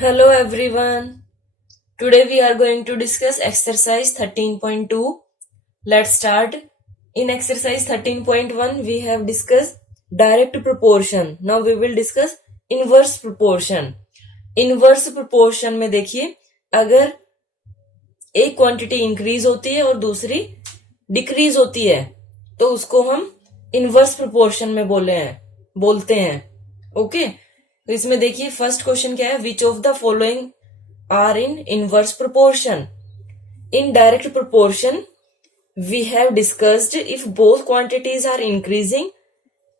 Hello everyone. Today we are going to discuss exercise 13.2. Let's start. In exercise 13.1 we have discussed direct proportion. Now we will discuss inverse proportion. Inverse proportion में देखिए, अगर एक quantity increase होती है और दूसरी decrease होती है तो उसको हम इनवर्स प्रोपोर्शन में बोलते हैं. ओके, तो इसमें देखिए फर्स्ट क्वेश्चन क्या है, which of the following are in inverse proportion. In direct proportion we have discussed if both quantities are increasing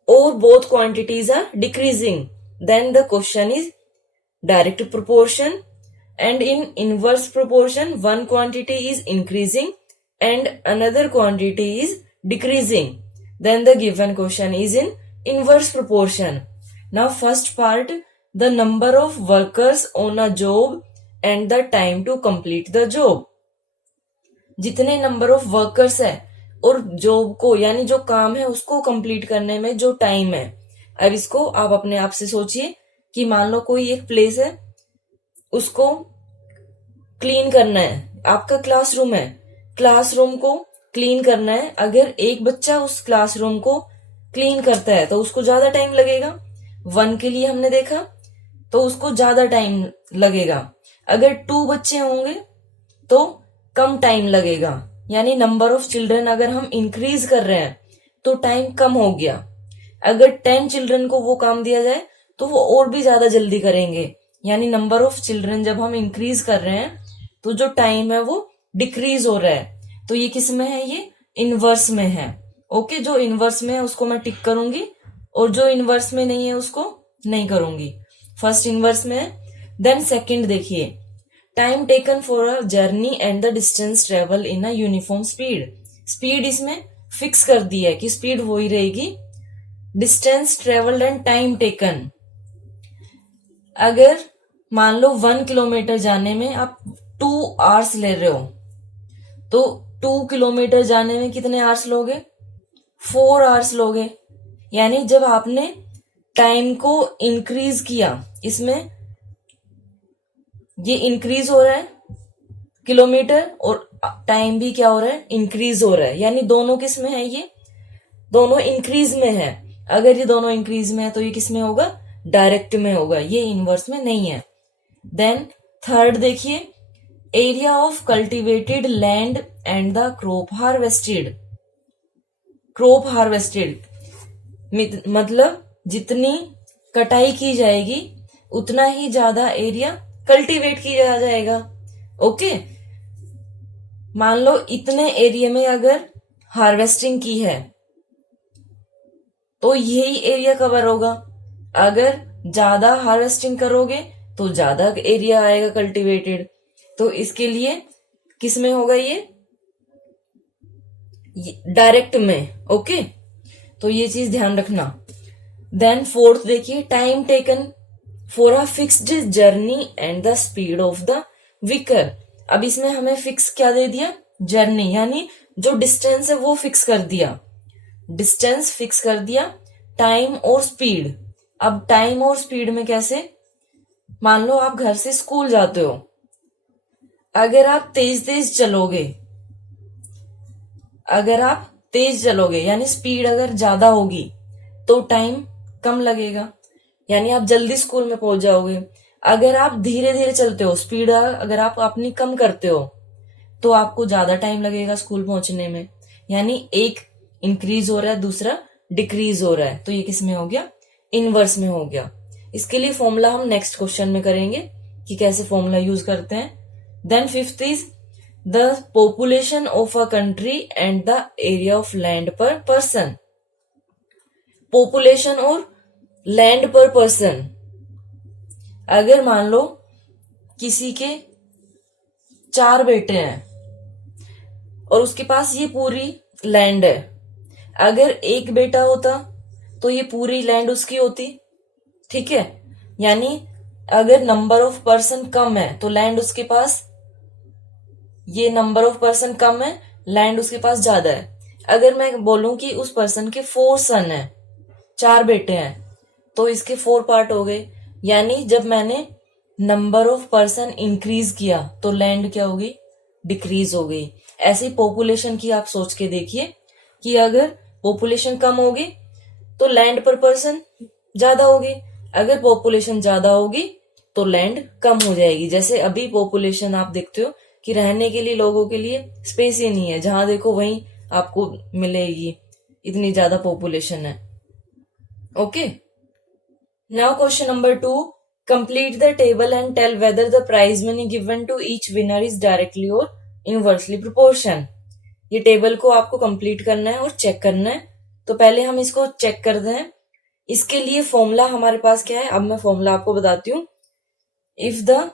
और both quantities are decreasing, then the question is direct proportion. And in inverse proportion, one quantity is increasing and another quantity is decreasing. Then the given question is in inverse proportion. Now first part, the number of workers on a job and the time to complete the job. जितने number of workers है और job को यानी जो काम है उसको complete करने में जो टाइम है. अब इसको आप अपने आप से सोचिए कि मान लो कोई एक प्लेस है, उसको क्लीन करना है. आपका क्लासरूम है, क्लासरूम को क्लीन करना है. अगर एक बच्चा उस क्लासरूम को क्लीन करता है तो उसको ज्यादा टाइम लगेगा. 1 के लिए हमने देखा तो उसको ज्यादा टाइम लगेगा. अगर 2 बच्चे होंगे तो कम टाइम लगेगा. यानी नंबर ऑफ चिल्ड्रन अगर हम इंक्रीज कर रहे हैं तो टाइम कम हो गया. अगर 10 चिल्ड्रन को वो काम दिया जाए तो वो और भी ज्यादा जल्दी करेंगे. यानी नंबर ऑफ चिल्ड्रन जब हम इंक्रीज कर रहे हैं तो जो टाइम है वो डिक्रीज हो रहा है. तो ये किस में है, ये इनवर्स में है. ओके, जो इनवर्स में है उसको मैं टिक करूंगी और जो इनवर्स में नहीं है उसको नहीं करूंगी. फर्स्ट इनवर्स में है. देन सेकंड देखिए, time taken for a journey and the distance travel in a uniform speed. Speed इसमें फिक्स कर दी है कि स्पीड वही रहेगी. Distance travelled and time taken, अगर मान लो 1 किलोमीटर जाने में आप 2 आवर्स ले रहे हो तो 2 किलोमीटर जाने में कितने आवर्स लोगे, 4 आवर्स लोगे. यानी जब आपने टाइम को इंक्रीज किया, इसमें ये इंक्रीज हो रहा है किलोमीटर और टाइम भी क्या हो रहा है, इंक्रीज हो रहा है. यानी दोनों किस में है, ये दोनों इंक्रीज में है. अगर ये दोनों इंक्रीज में है तो ये किस में होगा, डायरेक्ट में होगा, ये इनवर्स में नहीं है. देन थर्ड देखिए, area of cultivated land and the crop harvested. Crop harvested मतलब जितनी कटाई की जाएगी उतना ही ज्यादा एरिया कल्टीवेट किया जाएगा. ओके, मान लो इतने एरिया में अगर हार्वेस्टिंग की है तो यही एरिया कवर होगा. अगर ज्यादा हार्वेस्टिंग करोगे तो ज्यादा एरिया आएगा कल्टीवेटेड. तो इसके लिए किस में होगा, ये डायरेक्ट में. ओके, तो ये चीज ध्यान रखना. देन फोर्थ देखिए, time taken for a fixed journey and the speed of the vehicle. अब इसमें हमें फिक्स क्या दे दिया, जर्नी, यानी जो डिस्टेंस है वो फिक्स कर दिया. डिस्टेंस फिक्स कर दिया, टाइम और स्पीड. अब टाइम और स्पीड में कैसे, मान लो आप घर से स्कूल जाते हो, अगर आप तेज तेज चलोगे यानी स्पीड अगर ज्यादा होगी तो टाइम कम लगेगा, यानी आप जल्दी स्कूल में पहुंच जाओगे. अगर आप धीरे धीरे चलते हो, स्पीड अगर आप अपनी कम करते हो तो आपको ज्यादा टाइम लगेगा स्कूल पहुंचने में. यानी एक इंक्रीज हो रहा है, दूसरा डिक्रीज हो रहा है. तो ये किस में हो गया, इनवर्स में हो गया. इसके लिए फॉर्मूला हम नेक्स्ट क्वेश्चन में करेंगे कि कैसे फॉर्मूला यूज करते हैं. Then fifth is the population of a country and the area of land per person. Population और लैंड पर पर्सन, अगर मान लो किसी के 4 बेटे हैं और उसके पास ये पूरी लैंड है, अगर एक बेटा होता तो ये पूरी लैंड उसकी होती. ठीक है, यानी अगर नंबर ऑफ पर्सन कम है तो लैंड उसके पास, ये नंबर ऑफ पर्सन कम है, लैंड उसके पास ज्यादा है. अगर मैं बोलूं कि उस पर्सन के 4 सन है, 4 बेटे हैं, तो इसके 4 पार्ट हो गए. यानी जब मैंने नंबर ऑफ पर्सन इंक्रीज किया तो लैंड क्या होगी, डिक्रीज हो गई। ऐसे ही पॉपुलेशन की आप सोच के देखिए कि अगर पॉपुलेशन कम होगी तो लैंड पर पर्सन ज्यादा होगी, अगर पॉपुलेशन ज्यादा होगी तो लैंड कम हो जाएगी। जैसे अभी पॉपुलेशन आप देखते हो कि रहने के लिए लोगों के लिए स्पेस ही नहीं है, जहां देखो वहीं आपको मिलेगी, इतनी ज्यादा पॉपुलेशन है। Okay, now question number 2, complete the table and tell whether the prize money given to each winner is directly और इनवर्सली प्रोपोर्शन। ये टेबल को आपको कंप्लीट करना है और चेक करना है। तो पहले हम इसको चेक कर दें। इसके लिए फॉर्मूला हमारे पास क्या है, अब मैं फॉर्मूला आपको बताती हूँ। इफ द,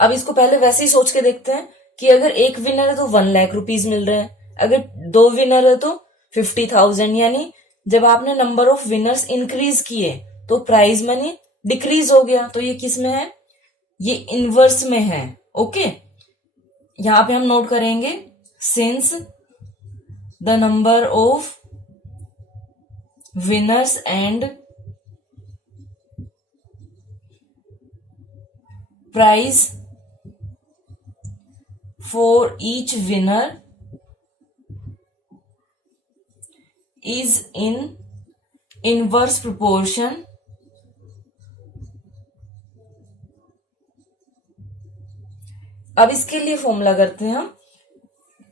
अब इसको पहले वैसे ही सोच के देखते हैं कि अगर एक विनर है तो 1,00,000 रुपीज मिल रहे हैं, अगर 2 विनर है तो 50,000। यानी जब आपने नंबर ऑफ विनर्स इंक्रीज किए तो प्राइज मनी डिक्रीज हो गया। तो ये किस में है, ये इनवर्स में है। ओके, यहां पे हम नोट करेंगे, since the number of winners and prize for each winner is in inverse proportion, अब इसके लिए फॉर्मूला करते हैं हम।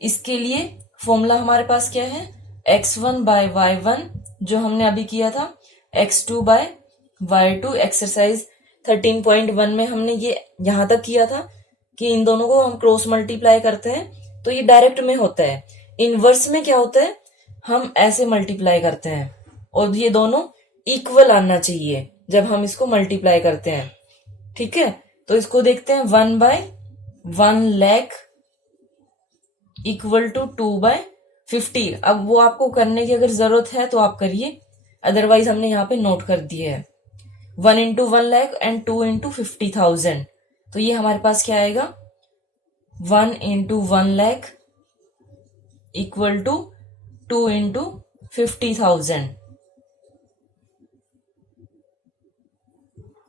इसके लिए फॉर्मूला हमारे पास क्या है, x1 बाय y1 जो हमने अभी किया था, x2 बाय y2। एक्सरसाइज 13.1 में हमने ये यहां तक किया था कि इन दोनों को हम क्रॉस मल्टीप्लाई करते हैं तो ये डायरेक्ट में होता है। इनवर्स में क्या होता है, हम ऐसे मल्टीप्लाई करते हैं और ये दोनों इक्वल आना चाहिए जब हम इसको मल्टीप्लाई करते हैं। ठीक है, तो इसको देखते हैं, 1 बाय 1,00,000 इक्वल टू 2 बाय 50। अब वो आपको करने की अगर जरूरत है तो आप करिए, अदरवाइज हमने यहाँ पे नोट कर दिया है 1 इंटू 1,00,000 एंड 2 इंटू 50,000। तो ये हमारे पास क्या आएगा, 1 इंटू 1,00,000 इक्वल टू 2 इंटू 50,000।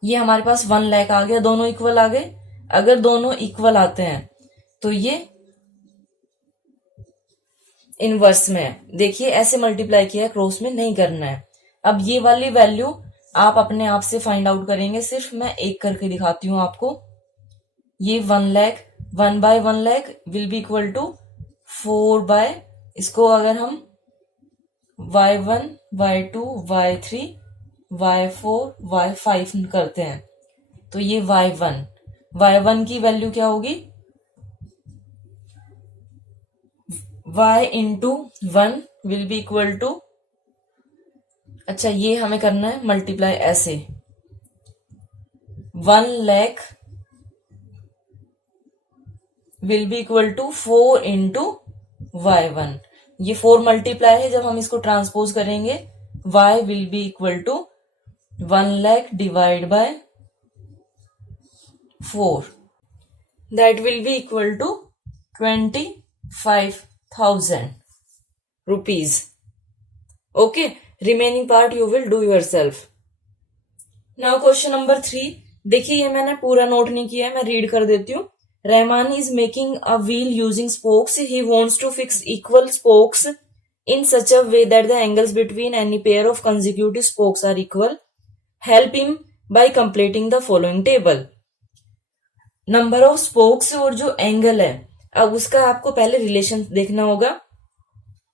ये हमारे पास 1,00,000 आ गया, दोनों इक्वल आ गए। अगर दोनों इक्वल आते हैं तो ये इनवर्स में है। देखिए ऐसे मल्टीप्लाई किया है, क्रॉस में नहीं करना है। अब ये वाली वैल्यू आप अपने आप से फाइंड आउट करेंगे, सिर्फ मैं एक करके दिखाती हूं आपको। ये 1,00,000, 1 by 1,00,000 will be equal to 4 by, इसको अगर हम y1, y2, y3, y4, y5 करते हैं तो ये y1 की वैल्यू क्या होगी, y into 1 will be equal to, अच्छा ये हमें करना है मल्टीप्लाई ऐसे, 1,00,000 will be equal to 4 into y1। ये 4 मल्टीप्लाई है, जब हम इसको ट्रांसपोज करेंगे y will be equal to 1,00,000 divide by 4, that will be equal to 25,000 rupees. Okay, remaining part you will do yourself. Now question number 3, देखिए ये मैंने पूरा नोट नहीं किया है, मैं रीड कर देती हूँ। Rahman is making a wheel using spokes. He wants to fix equal spokes in such a way that the angles between any pair of consecutive spokes are equal. Help him by completing the following table. Number of spokes और जो angle है, अब उसका आपको पहले relation देखना होगा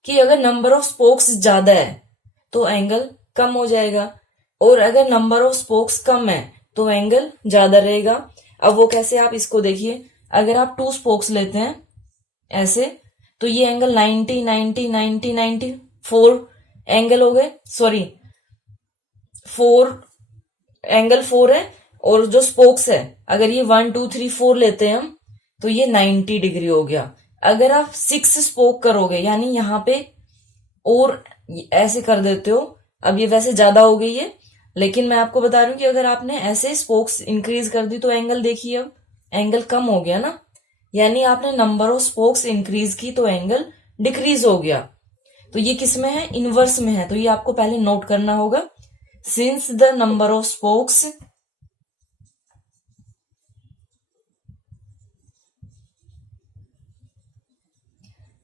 कि अगर नंबर ऑफ स्पोक्स ज्यादा है तो एंगल कम हो जाएगा, और अगर नंबर ऑफ स्पोक्स कम है तो एंगल ज्यादा रहेगा। अब वो कैसे, आप इसको देखिए, अगर आप 2 स्पोक्स लेते हैं ऐसे तो ये एंगल 90, 90, 90, 90, 4 एंगल हो गए, सॉरी 4 एंगल 4 है। और जो स्पोक्स है अगर ये 1, 2, 3, 4 लेते हैं हम तो ये 90 डिग्री हो गया। अगर आप 6 स्पोक करोगे यानी यहाँ पे और ऐसे कर देते हो, अब ये वैसे ज्यादा हो गई है, लेकिन मैं आपको बता रही हूँ कि अगर आपने ऐसे स्पोक्स इंक्रीज कर दी तो एंगल देखिए, अब एंगल कम हो गया ना, यानी आपने नंबर ऑफ स्पोक्स इंक्रीज की तो एंगल डिक्रीज हो गया। तो ये किस में है, इनवर्स में है। तो ये आपको पहले नोट करना होगा, since the number of spokes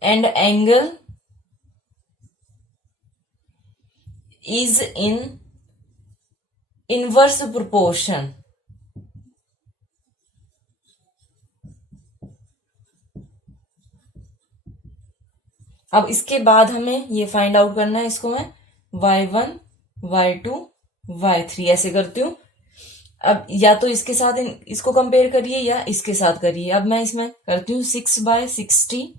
and angle is in inverse proportion. अब इसके बाद हमें ये फाइंड आउट करना है, इसको मैं y1 y2 y3 ऐसे करती हूँ। अब या तो इसके साथ इसको कंपेयर करिए या इसके साथ करिए। अब मैं इसमें करती हूँ 6/60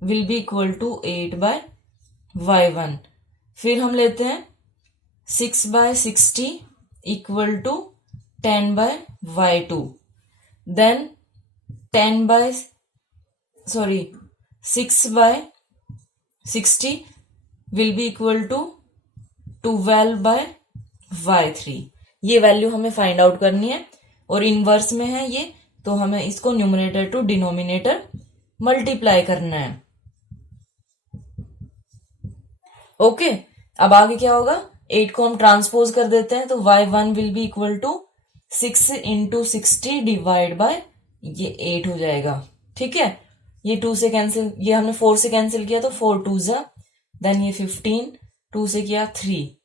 will be equal to 8/y1। फिर हम लेते हैं 6/60 equal to 10/y2। Then 6/60 will be equal to 12/y3। ये वैल्यू हमें फाइंड आउट करनी है और इनवर्स में है ये, तो हमें इसको न्यूमरेटर टू डिनोमिनेटर मल्टीप्लाई करना है। ओके, अब आगे क्या होगा, 8 को हम ट्रांसपोज कर देते हैं, तो y1 will be equal to 6 into 60 divide by ये 8 हो जाएगा। ठीक है, ये 2 से कैंसिल, ये हमने 4 से कैंसिल किया तो 4 2 जा, देन ये 15 2 से किया 3,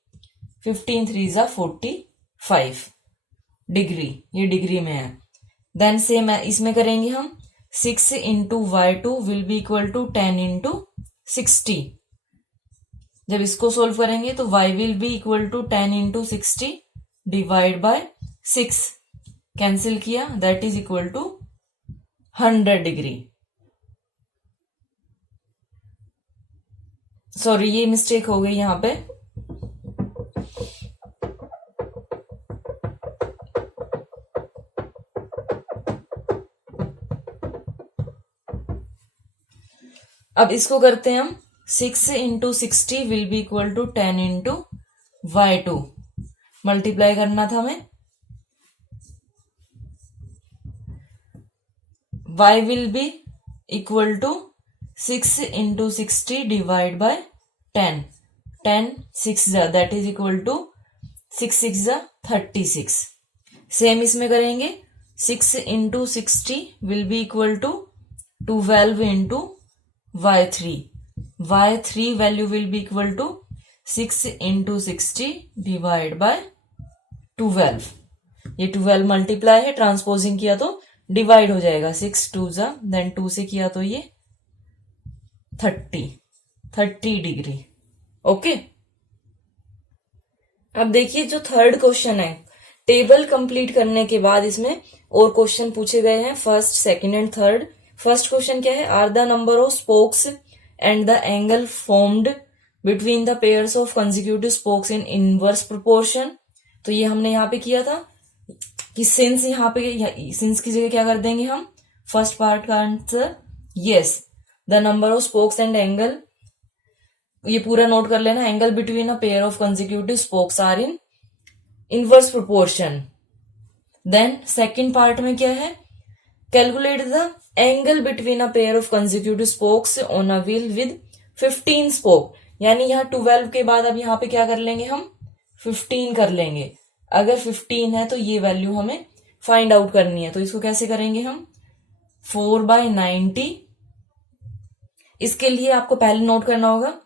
15 3 जा 45 डिग्री, ये डिग्री में है। देन सेम इसमें करेंगे हम 6 into y2 will be equal to 10 into 60। जब इसको सोल्व करेंगे तो y will be equal to 10 into 60 divide by 6, cancel किया, that is equal to 100 degree. Sorry, ये मिस्टेक हो गई यहां पे। अब इसको करते हैं हम 6 into 60 will be equal to 10 into y2, multiply करना था हमें। y will be equal to 6 into 60 divide by 10, 10 6 जा, दैट इज इक्वल टू 6 6 जा 36। सेम इसमें करेंगे, 6 into 60 will be equal to 12 into y3, y3 value will be equal to 6 into 60 divide by 12। ये 12 multiply है, transposing किया तो divide हो जाएगा, 6 2 जा, देन 2 से किया तो ये 30 डिग्री। ओके, अब देखिए जो थर्ड क्वेश्चन है, टेबल कंप्लीट करने के बाद इसमें और क्वेश्चन पूछे गए हैं, first second and third. First question क्या है, are the number of spokes and the angle formed between the pairs of consecutive spokes in inverse proportion. तो ये हमने यहाँ पे किया था कि सिंस, यहाँ पे सिंस की जगह क्या कर देंगे हम, फर्स्ट पार्ट का answer yes, the number of spokes and angle, ये पूरा नोट कर लेना, angle between a pair of consecutive spokes are in inverse proportion. Then second part में क्या है, calculate the angle between a pair of consecutive spokes on a wheel with 15 spoke. यानी यहाँ 12 के बाद अब यहाँ पे क्या कर लेंगे हम, 15 कर लेंगे। अगर 15 है तो ये वैल्यू हमें फाइंड आउट करनी है, तो इसको कैसे करेंगे हम, 4/90। इसके लिए आपको पहले नोट करना होगा,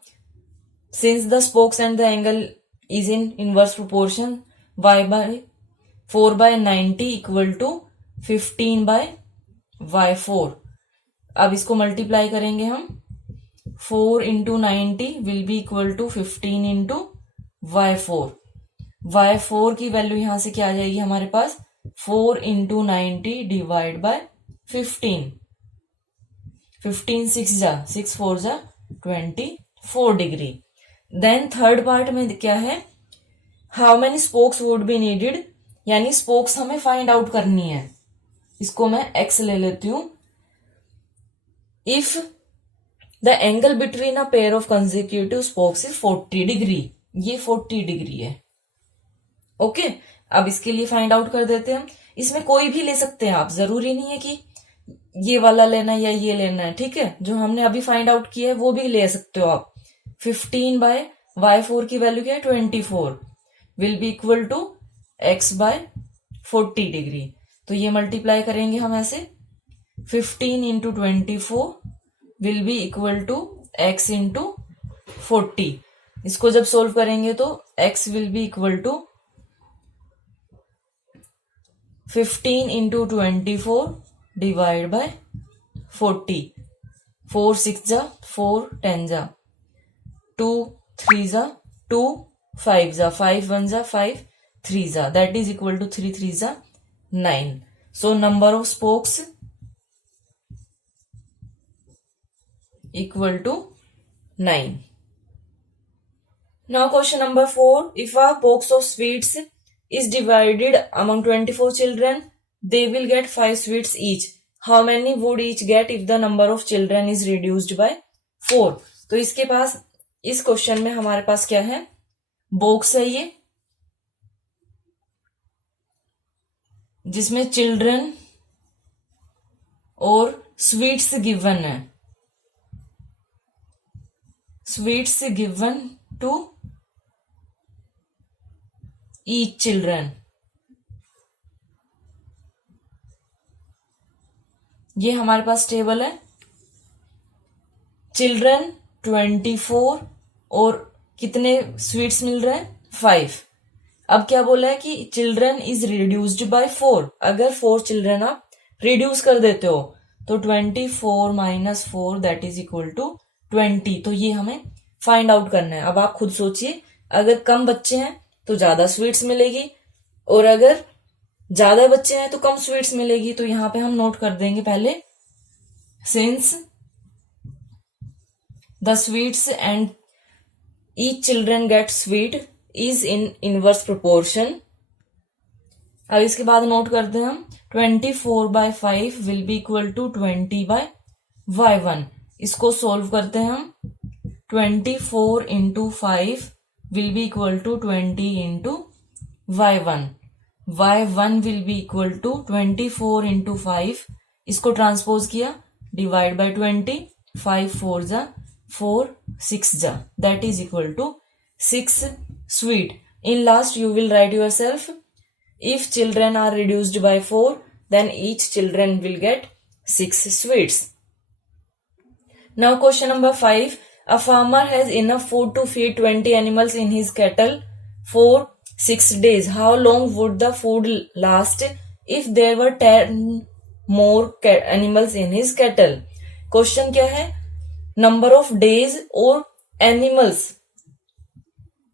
since the spokes and the angle is in inverse proportion, y/4/90 equal to 15/y4। अब इसको मल्टीप्लाई करेंगे हम, 4 into 90 will be equal to 15 into y4। y4 की वैल्यू यहां से क्या आ जाएगी हमारे पास, 4 इंटू 90 डिवाइड बाय 15, 15 6 जा, 6 4 जा 24 डिग्री। देन थर्ड पार्ट में क्या है, how many spokes would be needed, यानी स्पोक्स हमें फाइंड आउट करनी है। इसको मैं x ले लेती हूं। If the angle between a pair of consecutive spokes is 40 degree, ये 40 डिग्री है। ओके, अब इसके लिए फाइंड आउट कर देते हैं हम। इसमें कोई भी ले सकते हैं आप, जरूरी नहीं है कि ये वाला लेना है या ये लेना है। ठीक है, जो हमने अभी फाइंड आउट किया है वो भी ले सकते हो आप। 15/y4 की वैल्यू क्या है, 24 will be equal to x/40 degree. तो ये मल्टीप्लाई करेंगे हम ऐसे, 15 into 24 will be equal to x into 40। इसको जब सोल्व करेंगे तो x will be equal to 15 into 24 divide by 40। 4 6 जा 4 10 जा 2 3 जा 2 5 जा 5 1 जा 5 3 जा दैट इज इक्वल टू 3 3 जा 9। So number of spokes equal to 9. Now question number 4. If a box of sweets is divided among 24 children, they will get 5 sweets each. How many would each get if the number of children is reduced by 4? तो इसके पास इस question में हमारे पास क्या है, box है ये जिसमें चिल्ड्रन और स्वीट्स गिवन है, sweets given to each children। ये हमारे पास टेबल है, चिल्ड्रन 24 और कितने स्वीट्स मिल रहे हैं 5। अब क्या बोला है कि चिल्ड्रन इज रिड्यूस्ड बाय 4। अगर 4 चिल्ड्रन आप रिड्यूस कर देते हो तो 24 minus 4 that is equal to 20। तो ये हमें फाइंड आउट करना है। अब आप खुद सोचिए, अगर कम बच्चे हैं तो ज्यादा स्वीट्स मिलेगी और अगर ज्यादा बच्चे हैं तो कम स्वीट्स मिलेगी। तो यहां पे हम नोट कर देंगे पहले, since the sweets and each children get sweet is in inverse proportion. अब इसके बाद नोट करते हैं हम 24 by 5 will be equal to 20 by y1। इसको सोल्व करते हैं हम, 24 into 5 will be equal to 20 into y1। y1 will be equal to 24 into 5, इसको ट्रांसपोज किया डिवाइड बाय 20, 5 4 जा 4 6 जा that is equal to 6 sweet. In last you will write yourself, if children are reduced by 4 then each children will get 6 sweets. Now question number 5. A farmer has enough food to feed 20 animals in his cattle for 6 days. How long would the food last if there were 10 more animals in his cattle? Question क्या है, number of days और animals,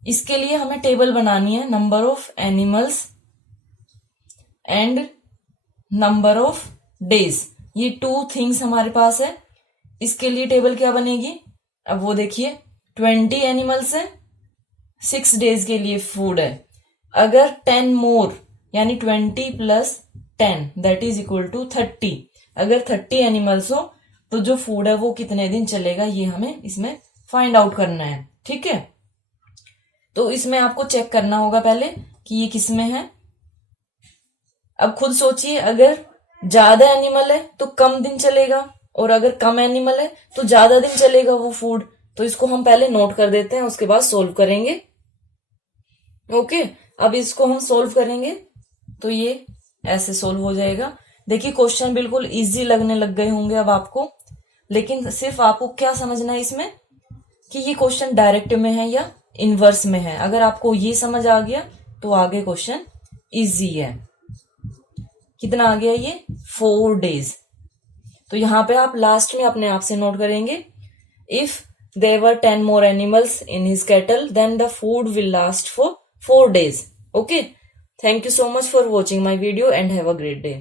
इसके लिए हमें table बनानी है, number of animals and number of days। ये 2 things हमारे पास है। इसके लिए टेबल क्या बनेगी, अब वो देखिए 20 एनिमल्स है, 6 डेज के लिए फूड है। अगर 10 मोर यानी 20 plus 10 that is equal to 30। अगर 30 एनिमल्स हो तो जो फूड है वो कितने दिन चलेगा, ये हमें इसमें फाइंड आउट करना है। ठीक है, तो इसमें आपको चेक करना होगा पहले कि ये किस में है। अब खुद सोचिए, अगर ज्यादा एनिमल है तो कम दिन चलेगा और अगर कम एनिमल है तो ज्यादा दिन चलेगा वो फूड। तो इसको हम पहले नोट कर देते हैं, उसके बाद सोल्व करेंगे। ओके, अब इसको हम सोल्व करेंगे तो ये ऐसे सोल्व हो जाएगा। देखिए क्वेश्चन बिल्कुल इजी लगने लग गए होंगे अब आपको, लेकिन सिर्फ आपको क्या समझना है इसमें कि ये क्वेश्चन डायरेक्ट में है या इनवर्स में है। अगर आपको ये समझ आ गया तो आगे क्वेश्चन इजी है। कितना आ गया ये 4 डेज। तो यहां पे आप लास्ट में अपने आप से नोट करेंगे, if there were 10 more animals in his cattle then the food will last for 4 days। Okay, thank you so much for watching my video and have a great day.